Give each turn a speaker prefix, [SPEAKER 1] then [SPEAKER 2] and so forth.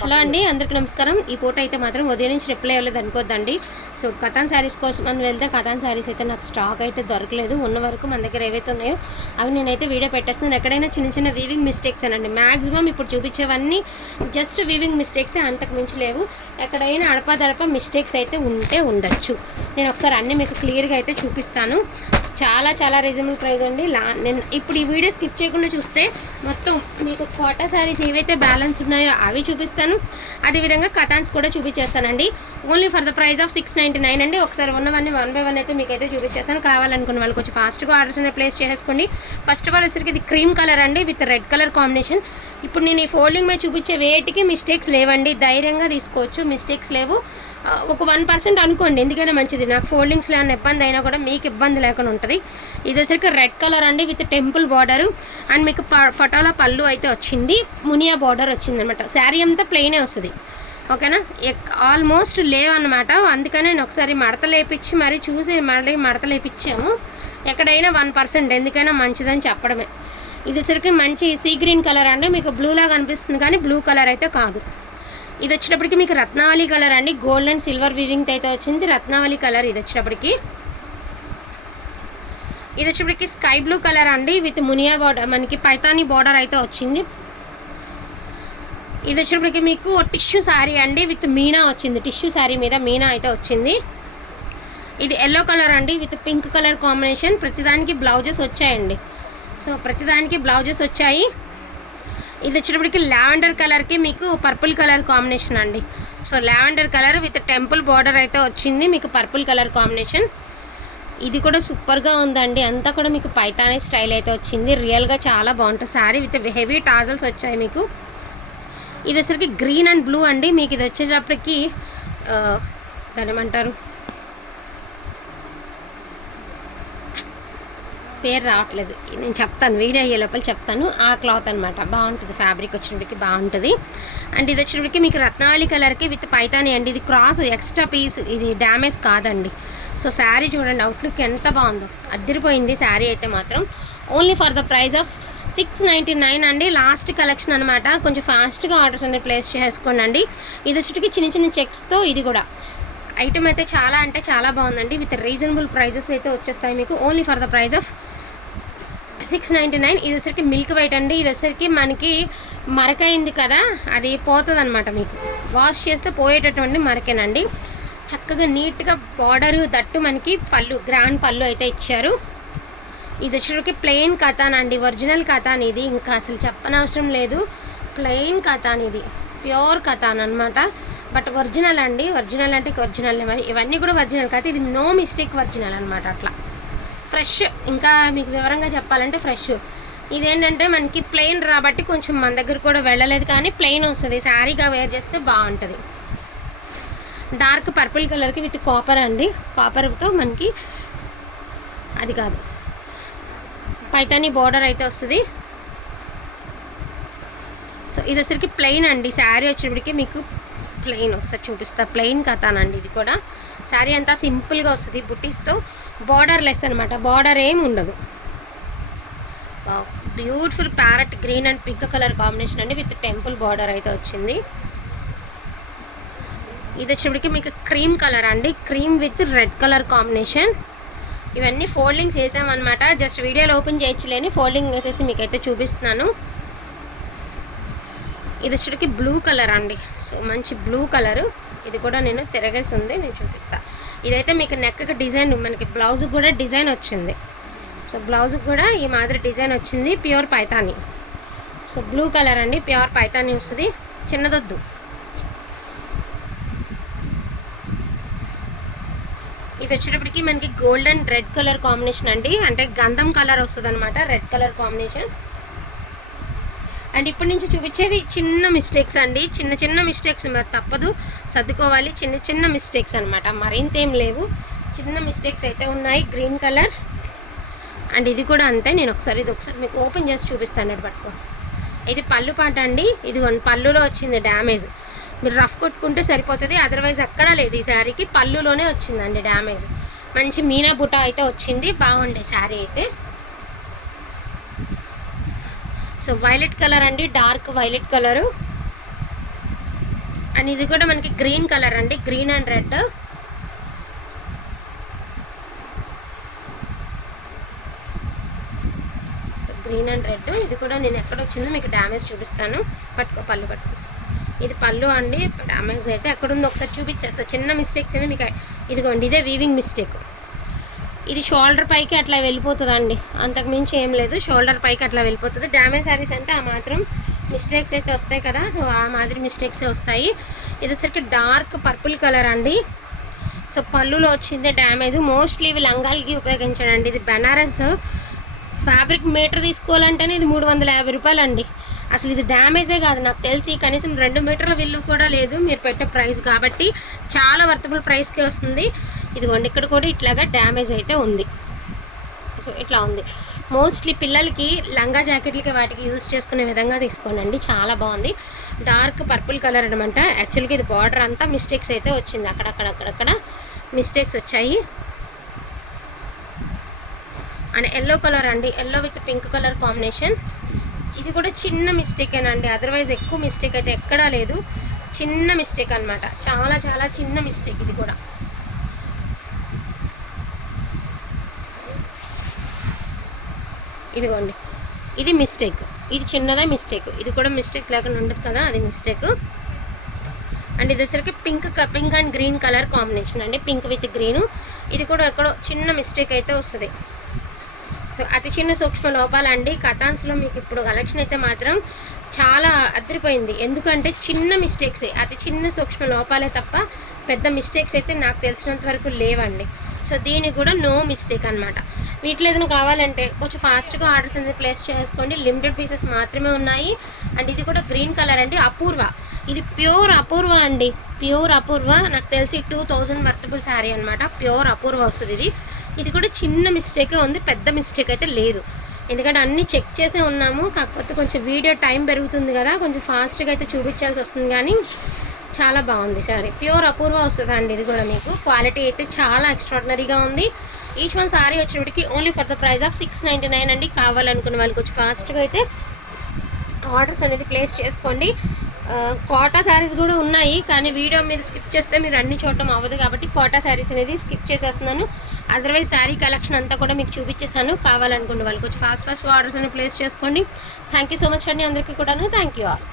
[SPEAKER 1] Hello అండి అందరికీ నమస్కారం. ఈ పూట అయితే మాత్రం ఉదయం నుంచి రిప్లై అవ్వలేదు అనుకోద్దండి. సో కథాన్ శారీస్ కోసం అని వెళ్తే కథాన్ శారీస్ అయితే నాకు స్టాక్ అయితే దొరకలేదు. ఉన్న వరకు మన దగ్గర ఏవైతే ఉన్నాయో అవి నేనైతే వీడియో పెట్టేస్తున్నాను. ఎక్కడైనా చిన్న చిన్న వీవింగ్ మిస్టేక్స్ అనండి. మ్యాక్సిమం ఇప్పుడు చూపించేవన్నీ జస్ట్ వీవింగ్ మిస్టేక్స్ అంతకు మించి లేవు. ఎక్కడైనా అడపాదడప మిస్టేక్స్ అయితే ఉంటే ఉండొచ్చు. నేను ఒకసారి అన్నీ మీకు క్లియర్గా అయితే చూపిస్తాను. చాలా చాలా రీజనబుల్ ప్రైస్ అండి. లా నేను ఇప్పుడు ఈ వీడియో స్కిప్ చేయకుండా చూస్తే మొత్తం మీకు కోటా శారీస్ ఏవైతే బ్యాలెన్స్ ఉన్నాయో అవి చూపిస్తాను. అదేవిధంగా కథాన్స్ కూడా చూపించేస్తానండి. Only for the price of six ninety nine అండి. ఒకసారి ఉన్నవన్నీ వన్ బై వన్ అయితే మీకు అయితే చూపించేస్తాను. కావాలనుకున్న వాళ్ళు కొంచెం ఫాస్ట్గా ఆర్డర్స్ అనేవి ప్లేస్ చేసుకోండి ఫస్ట్ ఆఫ్ ఆల్ వచ్చరికి ఇది క్రీమ్ కలర్ అండి విత్ రెడ్ కలర్ కాంబినేషన్ ఇప్పుడు నేను ఈ ఫోల్డింగ్ మీద చూపించే వేటికి మిస్టేక్స్ లేవండి. ధైర్యంగా తీసుకోవచ్చు మిస్టేక్స్ లేవు. ఒక వన్ పర్సెంట్ అనుకోండి ఎందుకైనా మంచిది. నాకు ఫోల్డింగ్స్లో ఏమైనా ఇబ్బంది అయినా కూడా మీకు ఇబ్బంది లేకుండా ఉంటుంది. ఇది వచ్చరికి రెడ్ కలర్ అండి విత్ టెంపుల్ బార్డర్ అండ్ మీకు ప- పటోలా పళ్ళు అయితే వచ్చింది. మునియా బార్డర్ వచ్చింది అనమాట శారీ అంతా ప్లెయినే వస్తుంది. ఓకేనా ఆల్మోస్ట్ లేవు అందుకనే నేను ఒకసారి మడతలేపించి మరీ చూసి మళ్ళీ మడత లేపించాము ఎక్కడైనా వన్ పర్సెంట్ ఎందుకైనా మంచిదని చెప్పడమే. ఇది వచ్చరికి మంచి సీ గ్రీన్ కలర్ అండి. మీకు బ్లూ లాగా అనిపిస్తుంది కానీ బ్లూ కలర్ అయితే కాదు. ఇది వచ్చేటప్పటికి మీకు రత్నావళి కలర్ అండి. గోల్డ్ అండ్ సిల్వర్ వివింగ్తో అయితే వచ్చింది. రత్నావళి కలర్ ఇది వచ్చేటప్పటికి ఇది వచ్చేప్పటికి స్కై బ్లూ కలర్ అండి. విత్ మునియా బార్డర్ మనకి పైతాని బార్డర్ అయితే వచ్చింది. ఇది వచ్చినప్పటికి మీకు టిష్యూ శారీ అండి. విత్ మీనా వచ్చింది. టిష్యూ శారీ మీద మీనా అయితే వచ్చింది. ఇది ఎల్లో కలర్ అండి. With pink colour combination. ప్రతిదానికి బ్లౌజెస్ వచ్చాయండి. సో ప్రతిదానికి బ్లౌజెస్ వచ్చాయి. ఇది వచ్చేటప్పటికి లావెండర్ కలర్కి మీకు పర్పుల్ కలర్ కాంబినేషన్ అండి. So lavender colour with temple border అయితే వచ్చింది. మీకు పర్పుల్ కలర్ కాంబినేషన్. ఇది కూడా సూపర్గా ఉందండి. అంతా కూడా మీకు పైతానే స్టైల్ అయితే వచ్చింది. రియల్గా చాలా బాగుంటుంది. శారీ విత్ హెవీ టాజల్స్ వచ్చాయి మీకు. ఇది వచ్చరికి గ్రీన్ అండ్ బ్లూ అండి. మీకు ఇది వచ్చేటప్పటికి ఆ, ఏమంటారు? పేరు రావట్లేదు. నేను చెప్తాను వీడియో అయ్యే లోపల చెప్తాను. ఆ క్లాత్ అనమాట బాగుంటుంది ఫ్యాబ్రిక్ వచ్చినప్పటికి బాగుంటుంది. అండ్ ఇది వచ్చినప్పటికి మీకు రత్నావళి కలర్కి విత్ పైతాని అండి. ఇది క్రాస్ ఎక్స్ట్రా పీస్ ఇది డ్యామేజ్ కాదండి. సో శారీ చూడండి అవుట్లుక్ ఎంత బాగుందో. అద్దరిపోయింది శారీ అయితే మాత్రం. Only for the price of six ninety nine అండి. లాస్ట్ కలెక్షన్ అనమాట కొంచెం ఫాస్ట్గా ఆర్డర్స్ అనేది ప్లేస్ చేసుకోండి అండి. ఇది వచ్చేటికి చిన్న చిన్న చెక్స్తో ఇది కూడా. ఐటమ్ అయితే చాలా అంటే చాలా బాగుందండి. విత్ రీజనబుల్ ప్రైజెస్ అయితే వచ్చేస్తాయి మీకు. Only for the price of six ninety nine ఇది వచ్చరికి మిల్క్ వైట్ అండి. ఇది వచ్చరికి మనకి మరకైంది కదా అది పోతుంది అనమాట మీకు. వాష్ చేస్తే పోయేటటువంటి మరకేనండి. చక్కగా నీట్గా బార్డర్ దట్టు మనకి పళ్ళు గ్రాండ్ పళ్ళు అయితే ఇచ్చారు. ఇది వచ్చేటప్పటికి ప్లెయిన్ కథాన్ అండి ఒరిజినల్ కథాన్ ఇది ఇంకా అసలు చెప్పనవసరం లేదు. ప్లెయిన్ కథాన్ ఇది ప్యూర్ కథాన్ అనమాట బట్ ఒరిజినల్ అండి ఒరిజినల్ అంటే ఒరిజినల్ మరి. ఇవన్నీ కూడా ఒరిజినల్ కాదు ఇది నో మిస్టేక్ ఒరిజినల్ అనమాట అట్లా. ఫ్రెష్. ఇంకా మీకు వివరంగా చెప్పాలంటే ఫ్రెష్. ఇదేంటంటే మనకి ప్లెయిన్ రాబట్టి కొంచెం మన దగ్గర కూడా వెళ్ళలేదు కానీ ప్లెయిన్ వస్తుంది. శారీగా వేర్ చేస్తే బాగుంటుంది. డార్క్ పర్పుల్ కలర్కి విత్ కాపర్ అండి. కాపర్తో మనకి అది కాదు. పైతాని బార్డర్ అయితే వస్తుంది. సో ఇది వచ్చరికి ప్లెయిన్ అండి. శారీ వచ్చేప్పటికి మీకు ప్లెయిన్. ఒకసారి చూపిస్తా. ప్లెయిన్ కథానండి ఇది కూడా. శారీ అంతా సింపుల్గా వస్తుంది. బుట్టీస్తో బార్డర్ లెస్ అనమాట బార్డర్ ఏం ఉండదు. Beautiful parrot green and pink colour combination అండి. విత్ టెంపుల్ బార్డర్ అయితే వచ్చింది. ఇది వచ్చేప్పటికి మీకు క్రీమ్ కలర్ అండి. Cream with red colour combination ఇవన్నీ ఫోల్డింగ్స్ వేసామన్నమాట జస్ట్ వీడియోలో ఓపెన్ చేయొచ్చులేని ఫోల్డింగ్ వేసేసి మీకైతే చూపిస్తున్నాను. ఇది వచ్చేటికి బ్లూ కలర్ అండి. సో మంచి బ్లూ కలరు ఇది కూడా నేను తిరగేసి ఉంది నేను చూపిస్తా. ఇదైతే మీకు నెక్కకి డిజైన్ మనకి బ్లౌజ్ కూడా డిజైన్ వచ్చింది. సో బ్లౌజ్కి కూడా ఈ మాదిరి డిజైన్ వచ్చింది pure Paithani. So blue colour అండి ప్యూర్ పైతాని వస్తుంది చిన్నదొద్దు. ఇది వచ్చేటప్పటికి మనకి గోల్డెన్ రెడ్ కలర్ కాంబినేషన్ అండి అంటే గంధం కలర్ వస్తుంది అనమాట రెడ్ కలర్ కాంబినేషన్ అండ్ ఇప్పటి నుంచి చూపించేవి చిన్న మిస్టేక్స్ అండి. చిన్న చిన్న మిస్టేక్స్ మరి తప్పదు. సర్దుకోవాలి. చిన్న చిన్న మిస్టేక్స్ అనమాట మరింతేం లేవు. చిన్న మిస్టేక్స్ అయితే ఉన్నాయి. గ్రీన్ కలర్ అండ్ ఇది కూడా అంతే. నేను ఒకసారి ఇది ఒకసారి మీకు ఓపెన్ చేసి చూపిస్తాను. అటు పట్టుకో. ఇది పళ్ళు పాట అండి. ఇదిగోండి పళ్ళులో వచ్చింది డ్యామేజ్ మీరు రఫ్ కొట్టుకుంటే సరిపోతుంది. అదర్వైజ్ ఎక్కడా లేదు. ఈ శారీకి పళ్ళులోనే వచ్చిందండి డ్యామేజ్ మంచి మీనా బుట్ట అయితే వచ్చింది. బాగుండే శారీ అయితే. సో వైలెట్ కలర్ అండి డార్క్ వైలెట్ కలరు. అండ్ ఇది కూడా మనకి గ్రీన్ కలర్ అండి green and red. So green and red ఇది కూడా నేను ఎక్కడ వచ్చిందో మీకు డ్యామేజ్ చూపిస్తాను. పట్టుకో పళ్ళు పట్టుకో. ఇది పళ్ళు అండి డ్యామేజ్ అయితే ఎక్కడుందో ఒకసారి చూపించేస్తా. చిన్న మిస్టేక్స్ అయినా మీకు ఇదిగోండి ఇదే వీవింగ్ మిస్టేక్ ఇది షోల్డర్ పైకి అట్లా వెళ్ళిపోతుందండి. అంతకు మించి ఏం లేదు షోల్డర్ పైకి అట్లా వెళ్ళిపోతుంది. డ్యామేజ్ శారీస్ అంటే ఆ మాత్రం మిస్టేక్స్ అయితే వస్తాయి కదా సో ఆ మాదిరి మిస్టేక్స్ వస్తాయి. ఇది వచ్చరికి డార్క్ పర్పుల్ కలర్ అండి. సో పళ్ళులో వచ్చింది డ్యామేజ్ మోస్ట్లీ ఇవి లంగాలకి ఉపయోగించడండి. ఇది బెనారస్ ఫ్యాబ్రిక్ మీటర్ తీసుకోవాలంటేనే ఇది మూడు వందల యాభై రూపాయలు అండి అసలు ఇది డ్యామేజే కాదు. నాకు తెలిసి కనీసం రెండు మీటర్ల విల్లు కూడా లేదు. మీరు పెట్టే ప్రైస్ కాబట్టి చాలా వర్తబుల్ ప్రైస్కే వస్తుంది. ఇదిగోండి ఇక్కడ కూడా ఇట్లాగా డ్యామేజ్ అయితే ఉంది. సో ఇట్లా ఉంది. మోస్ట్లీ పిల్లలకి లంగా జాకెట్లకి వాటికి యూజ్ చేసుకునే విధంగా తీసుకోండి చాలా బాగుంది. డార్క్ పర్పుల్ కలర్ అనమాట యాక్చువల్గా ఇది బార్డర్ అంతా మిస్టేక్స్ అయితే వచ్చింది. అక్కడక్కడ అక్కడక్కడ మిస్టేక్స్ వచ్చాయి. అండ్ ఎల్లో కలర్ అండి. Yellow with pink colour combination ఇది కూడా చిన్న మిస్టేకేనండి అదర్వైజ్ ఎక్కువ మిస్టేక్ అయితే ఎక్కడా లేదు. చిన్న మిస్టేక్ అన్నమాట. చాలా చాలా చిన్న మిస్టేక్ ఇది కూడా. ఇదిగోండి. ఇది మిస్టేక్. ఇది చిన్నదే మిస్టేక్. ఇది కూడా మిస్టేక్ లేకుండా ఉండదు కదా అది మిస్టేక్. అండ్ ఇది వచ్చరికి pink pink and green colour combination అండి. Pink with green. ఇది కూడా ఎక్కడో చిన్న మిస్టేక్ అయితే వస్తుంది. సో అతి చిన్న సూక్ష్మ లోపాలండి. కథాన్స్లో మీకు ఇప్పుడు కలెక్షన్ అయితే మాత్రం చాలా అదిరిపోయింది ఎందుకంటే చిన్న మిస్టేక్సే. అతి చిన్న సూక్ష్మ లోపాలే తప్ప పెద్ద మిస్టేక్స్ అయితే నాకు తెలిసినంత వరకు లేవండి. సో దీనికి కూడా నో మిస్టేక్ అనమాట వీటిలో ఏదైనా కావాలంటే కొంచెం ఫాస్ట్గా ఆర్డర్స్ అనేది ప్లేస్ చేసుకోండి. లిమిటెడ్ పీసెస్ మాత్రమే ఉన్నాయి. అండ్ ఇది కూడా గ్రీన్ కలర్ అండి. అపూర్వ. ఇది ప్యూర్ అపూర్వ అండి. ప్యూర్ అపూర్వ. నాకు తెలిసి టూ థౌజండ్ వర్తబుల్ శారీ అనమాట ప్యూర్ అపూర్వ వస్తుంది ఇది. ఇది కూడా చిన్న మిస్టేకే ఉంది. పెద్ద మిస్టేక్ అయితే లేదు. ఎందుకంటే అన్నీ చెక్ చేసే ఉన్నాము. కాకపోతే కొంచెం వీడియో టైం పెరుగుతుంది కదా. కొంచెం ఫాస్ట్గా అయితే చూపించాల్సి వస్తుంది. కానీ చాలా బాగుంది సారీ. ప్యూర్ అపూర్వ వస్తుంది అండి ఇది కూడా మీకు. క్వాలిటీ అయితే చాలా ఎక్స్ట్రాడినరీగా ఉంది. Each one sari వచ్చేటికి only for the price of six ninety nine అండి. కావాలనుకున్న వాళ్ళకి కొంచెం ఫాస్ట్గా అయితే ఆర్డర్స్ అనేది ప్లేస్ చేసుకోండి. కోటా శారీస్ కూడా ఉన్నాయి. కానీ వీడియో మీరు స్కిప్ చేస్తే మీరు అన్ని చూడటం అవ్వదు కాబట్టి కోటా శారీస్ అనేది స్కిప్ చేసేస్తున్నాను. అదర్వైజ్ శారీ కలెక్షన్ అంతా కూడా మీకు చూపించేసాను కావాలనుకున్న వాళ్ళకి వచ్చి ఫాస్ట్ ఫాస్ట్ ఆర్డర్స్ అని ప్లేస్ చేసుకోండి. థ్యాంక్ యూ సో మచ్ అండి. అందరికీ కూడాను. Thank you all